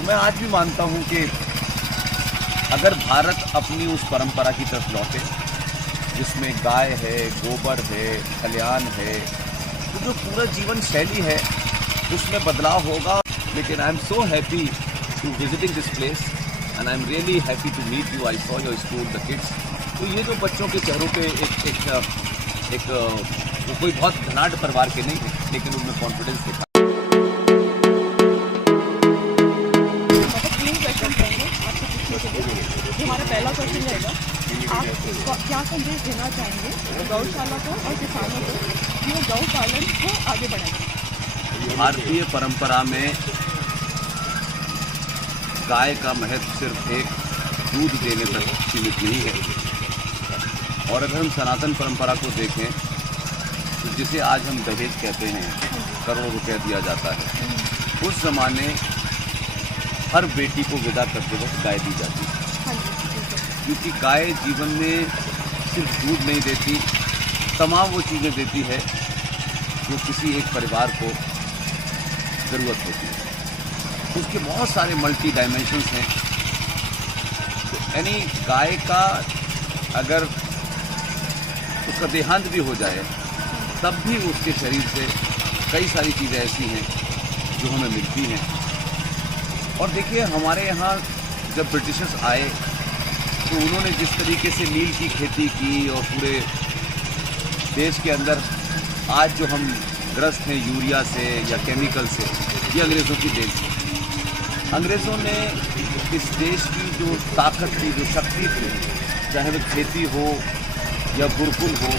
तो मैं आज भी मानता हूं कि अगर भारत अपनी उस परंपरा की तरफ लौटे जिसमें गाय है, गोबर है, खलिहान है, तो जो पूरा जीवन शैली है उसमें बदलाव होगा। लेकिन I am so happy to visiting this place and I am really happy to meet you. I saw your school, the kids. तो ये जो बच्चों के चेहरों पे एक वो कोई बहुत धनाढ़ परिवार के नहीं है, लेकिन उनमें कॉन्फिडेंस दिखा। हमारा पहला क्वेश्चन रहेगा, आप क्या संदेश देना चाहेंगे गौशाला को और किसानों को कि वो गौ पालन को आगे बढ़ाएं? भारतीय परंपरा में गाय का महत्व सिर्फ एक दूध देने तक सीमित नहीं है। और अगर हम सनातन परंपरा को देखें तो जिसे आज हम दहेज कहते हैं, करोड़ों रुपया दिया जाता है, उस ज़माने हर बेटी को विदा करते वक्त गाय दी जाती है, क्योंकि गाय जीवन में सिर्फ दूध नहीं देती, तमाम वो चीज़ें देती है जो किसी एक परिवार को ज़रूरत होती है। उसके बहुत सारे मल्टी डायमेंशंस हैं। तो यानी गाय का अगर उसका देहांत भी हो जाए तब भी उसके शरीर से कई सारी चीज़ें ऐसी हैं जो हमें मिलती हैं। और देखिए, हमारे यहाँ जब ब्रिटिशर्स आए तो उन्होंने जिस तरीके से नील की खेती की और पूरे देश के अंदर आज जो हम ग्रस्त हैं यूरिया से या केमिकल से, ये अंग्रेज़ों की देन थी। अंग्रेज़ों ने इस देश की जो ताकत थी, जो शक्ति थी, चाहे वो खेती हो या गुरुकुल हो,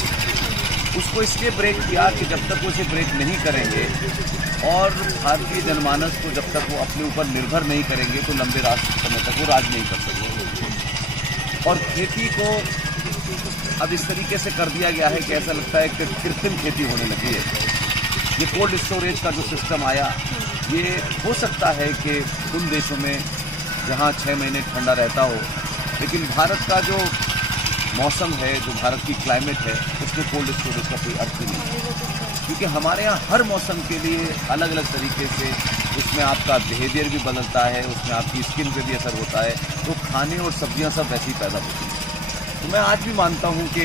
उसको इसलिए ब्रेक किया कि जब तक वो इसे ब्रेक नहीं करेंगे और भारतीय जनमानस को जब तक वो अपने ऊपर निर्भर नहीं करेंगे तो लंबे समय तक वो राज नहीं कर सकते। और खेती को अब इस तरीके से कर दिया गया है कि ऐसा लगता है कि कृत्रिम खेती होने लगी है। ये कोल्ड स्टोरेज का जो सिस्टम आया, ये हो सकता है कि उन देशों में जहाँ 6 महीने ठंडा रहता हो, लेकिन भारत का जो मौसम है, जो भारत की क्लाइमेट है, उसमें कोल्ड स्टोरेज का कोई अर्थ ही नहीं है। क्योंकि हमारे यहाँ हर मौसम के लिए अलग अलग तरीके से उसमें आपका बिहेवियर भी बदलता है, उसमें आपकी स्किन पे भी असर होता है, तो खाने और सब्जियाँ सब वैसी पैदा होती हैं। तो मैं आज भी मानता हूँ कि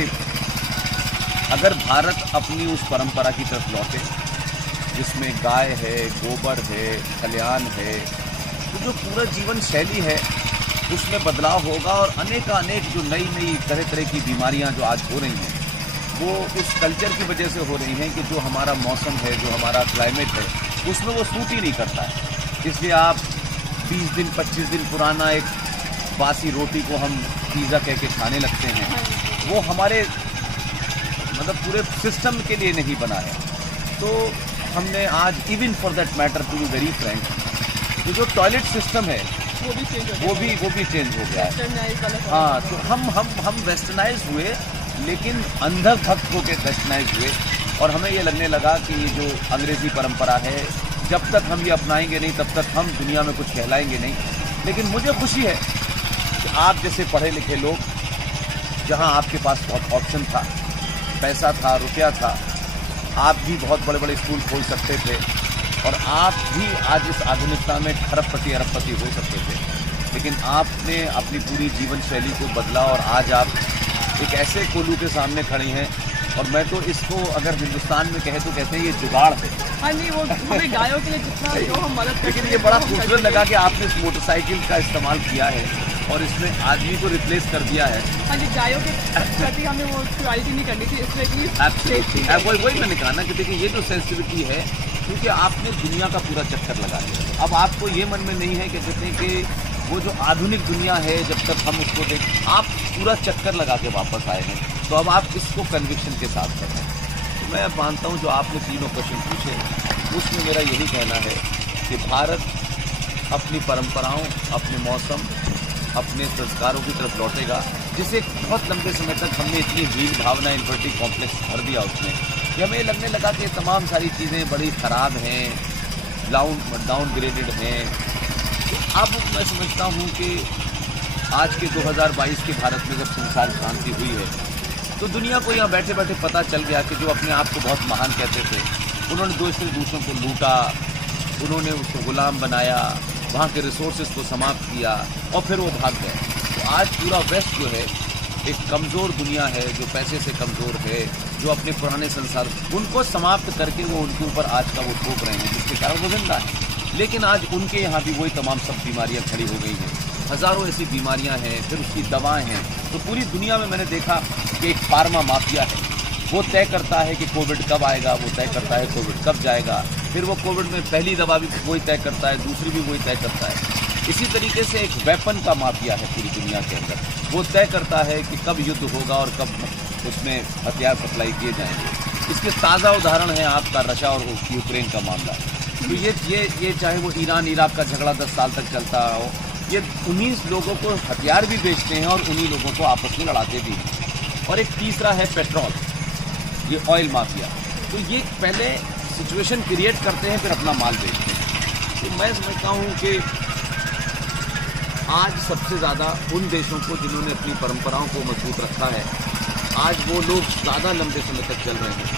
अगर भारत अपनी उस परंपरा की तरफ लौटे जिसमें गाय है, गोबर है, खलिहान है, तो जो पूरा जीवन शैली है उसमें बदलाव होगा। और अनेक जो नई तरह तरह की बीमारियां जो आज हो रही हैं, वो इस कल्चर की वजह से हो रही हैं कि जो हमारा मौसम है, जो हमारा क्लाइमेट है, उसमें वो सूट ही नहीं करता है। इसलिए आप 20 दिन 25 दिन पुराना एक बासी रोटी को हम पिज़्ज़ा कह के खाने लगते हैं, वो हमारे मतलब पूरे सिस्टम के लिए नहीं बना है। तो हमने आज even for that matter, to be very frank, तो जो टॉयलेट सिस्टम है वो भी चेंज हो गया है। हाँ, तो हम वेस्टर्नाइज हुए, लेकिन अंधभक्त होकर वेस्टर्नाइज हुए, और हमें ये लगने लगा कि ये जो अंग्रेज़ी परंपरा है, जब तक हम ये अपनाएंगे नहीं तब तक हम दुनिया में कुछ कहलाएंगे नहीं। लेकिन मुझे खुशी है कि आप जैसे पढ़े लिखे लोग, जहाँ आपके पास बहुत ऑप्शन था, पैसा था, रुपया था, आप भी बहुत बड़े बड़े स्कूल खोल सकते थे और आप भी आज इस आधुनिकता में खरबपति अरबपति हो सकते थे। लेकिन आपने अपनी पूरी जीवन शैली को बदला और आज आप एक ऐसे कोल्हू के सामने खड़ी हैं। और मैं तो इसको अगर हिंदुस्तान में कहे तो कहते हैं ये जुगाड़ है। हाँ जी, वो हमें गायों के लिए जितना जो हम मदद, लेकिन ये बड़ा खूबसूरत लगा कि आपने इस मोटरसाइकिल का इस्तेमाल किया है और इसमें आदमी को रिप्लेस कर दिया है। हाँ जी, गायों के प्रति हमें वो क्वालिटी नहीं करनी थी, इसलिए वही मैंने कहा ना कि देखिए, ये जो सेंसिटिविटी है, क्योंकि आपने दुनिया का पूरा चक्कर लगा दिया। अब आपको ये मन में नहीं है कि कहते हैं कि वो जो आधुनिक दुनिया है, जब तक हम उसको आप पूरा चक्कर लगा के वापस आए हैं, तो अब आप इसको कन्विक्शन के साथ कर रहे हैं। तो मैं मानता हूँ जो आपने तीनों क्वेश्चन पूछे, उसमें मेरा यही कहना है कि भारत अपनी परंपराओं, अपने मौसम, अपने संस्कारों की तरफ लौटेगा, जिसे बहुत लंबे समय तक हमने इतनी हीन भावना, इन्वर्टिंग कॉम्प्लेक्स भर दिया उसमें कि हमें लगने लगा कि तमाम सारी चीज़ें बड़ी ख़राब हैं, डाउनग्रेडेड हैं। तो अब मैं समझता हूँ कि आज के 2022 के भारत में जब संसार क्रांति हुई है, तो दुनिया को यहाँ बैठे बैठे पता चल गया कि जो अपने आप को बहुत महान कहते थे, उन्होंने दूसरों को लूटा, उन्होंने उसको गुलाम बनाया, वहाँ के रिसोर्सेज को समाप्त किया और फिर वो भाग गए। तो आज पूरा वेस्ट जो है एक कमज़ोर दुनिया है, जो पैसे से कमज़ोर है, जो अपने पुराने संसाधन उनको समाप्त करके वो उनके ऊपर आज का वो थोप रहे हैं, जिसके कारण वो जिंदा है। लेकिन आज उनके यहाँ भी वही तमाम सब बीमारियाँ खड़ी हो गई हैं, हज़ारों ऐसी बीमारियाँ हैं, फिर उसकी दवाएँ हैं। तो पूरी दुनिया में मैंने देखा कि एक फार्मा माफिया है, वो तय करता है कि कोविड कब आएगा, वो तय करता है कोविड कब जाएगा, फिर वो कोविड में पहली दवा भी वही तय करता है, दूसरी भी वही तय करता है। इसी तरीके से एक वेपन का माफिया है पूरी दुनिया के अंदर, वो तय करता है कि कब युद्ध होगा और कब उसमें हथियार सप्लाई किए जाएंगे। इसके ताज़ा उदाहरण है आपका रशिया और यूक्रेन का मामला। तो ये चाहे वो ईरान इराक का झगड़ा 10 साल तक चलता हो, ये उन्हीं लोगों को हथियार भी बेचते हैं और उन्हीं लोगों को आपस में लड़ाते भी हैं। और एक तीसरा है पेट्रोल, ये ऑयल माफिया। तो ये पहले सिचुएशन क्रिएट करते हैं, फिर अपना माल बेचते हैं। तो मैं समझता हूँ कि आज सबसे ज़्यादा उन देशों को जिन्होंने अपनी परंपराओं को मजबूत रखा है, आज वो लोग ज़्यादा लंबे समय तक चल रहे हैं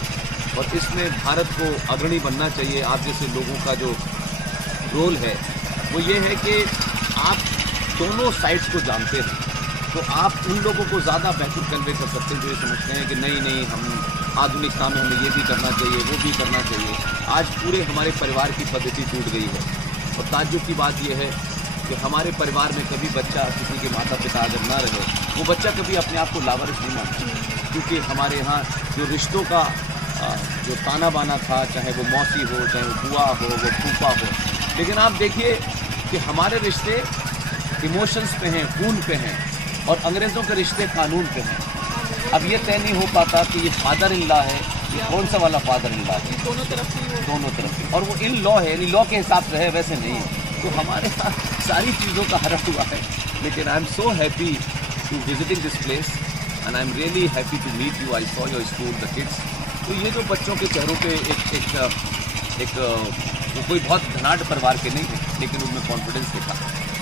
और इसमें भारत को अग्रणी बनना चाहिए। आप जैसे लोगों का जो रोल है वो ये है कि आप दोनों साइड्स को जानते हैं, तो आप उन लोगों को ज़्यादा बेहतर कन्वे कर सकते हैं जो ये समझते हैं कि नहीं हम आधुनिकता में हमें ये भी करना चाहिए, वो भी करना चाहिए। आज पूरे हमारे परिवार की पद्धति टूट गई है और ताज्जुब की बात यह है कि हमारे परिवार में कभी बच्चा किसी के माता पिता अगर ना रहे, वो बच्चा कभी अपने आप को लावारिस नहीं मानता, क्योंकि हमारे यहाँ जो रिश्तों का जो ताना बाना था, चाहे वो मौसी हो, चाहे वो बुआ हो, वो फूफा हो, लेकिन आप देखिए कि हमारे रिश्ते इमोशंस पे हैं, खून पे हैं, और अंग्रेज़ों के रिश्ते कानून पे हैं। अब ये तय नहीं हो पाता कि ये फादर इन लॉ है, ये कौन सा वाला फादर इन लॉ है, दोनों तरफ की, और वो इन लॉ है, यानी लॉ के हिसाब से है, वैसे नहीं है। तो हमारे यहाँ सारी चीज़ों का हरा हुआ है। लेकिन I am so happy to visiting this place and I am really happy to meet you. I saw your school, the kids. तो ये जो बच्चों के चेहरों पे एक वो कोई बहुत धनाढ़ परिवार के नहीं है, लेकिन उनमें कॉन्फिडेंस दिखा।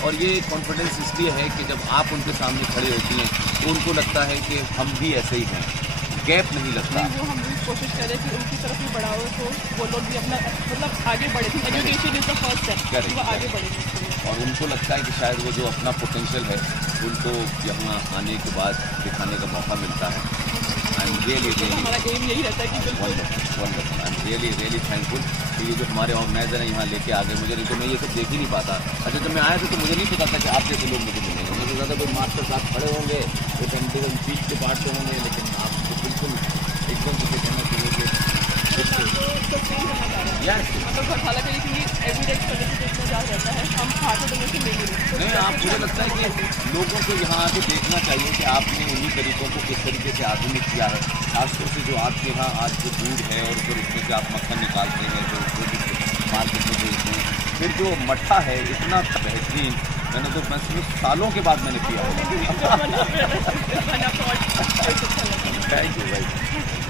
और ये कॉन्फिडेंस इसलिए है कि जब आप उनके सामने खड़े होती हैं तो उनको लगता है कि हम भी ऐसे ही हैं, गैप नहीं लगता। वो हम भी कोशिश करें कि उनकी तरफ भी बढ़ाओ, तो वो लोग भी अपना मतलब आगे बढ़े। Education is the first step, वो आगे बढ़ेंगे। और उनको लगता है कि शायद वो जो अपना पोटेंशियल है उनको यहाँ आने के बाद दिखाने का मौका मिलता है। आई एम रियली हमारा एम यही रहता है कि wonderful. I am really thankful कि ये जो हमारे ऑर्गेनाइजर हैं यहाँ लेके आ गए मुझे, नहीं तो मैं ये सब देख ही नहीं पाता। अच्छा, जब मैं आया था तो मुझे नहीं पता था कि आप जैसे लोग मुझे मिलेंगे। मुझे ज़्यादा कोई मास्टर साहब खड़े होंगे, कोई टेक्निकल स्पीच के पार्ट से होंगे, लेकिन आप तो बिल्कुल एकदम मुझे कहना चाहिए कि हालांकि एवरीडे रहता है, हम खाते देने से नहीं, आप मुझे लगता है कि लोगों को यहाँ आके देखना चाहिए कि आपने उन्हीं तरीक़ों को किस तरीके से आधुनिक किया है। खासतौर से जो आपके यहाँ आज जो दूध है और फिर उसमें से आप मक्खन निकालते हैं, फिर उसको भी मार्केट में बेचते हैं, फिर जो मट्ठा है इतना बेहतरीन, मैंने तो मैं सिर्फ सालों के बाद मैंने किया। थैंक यू भाई।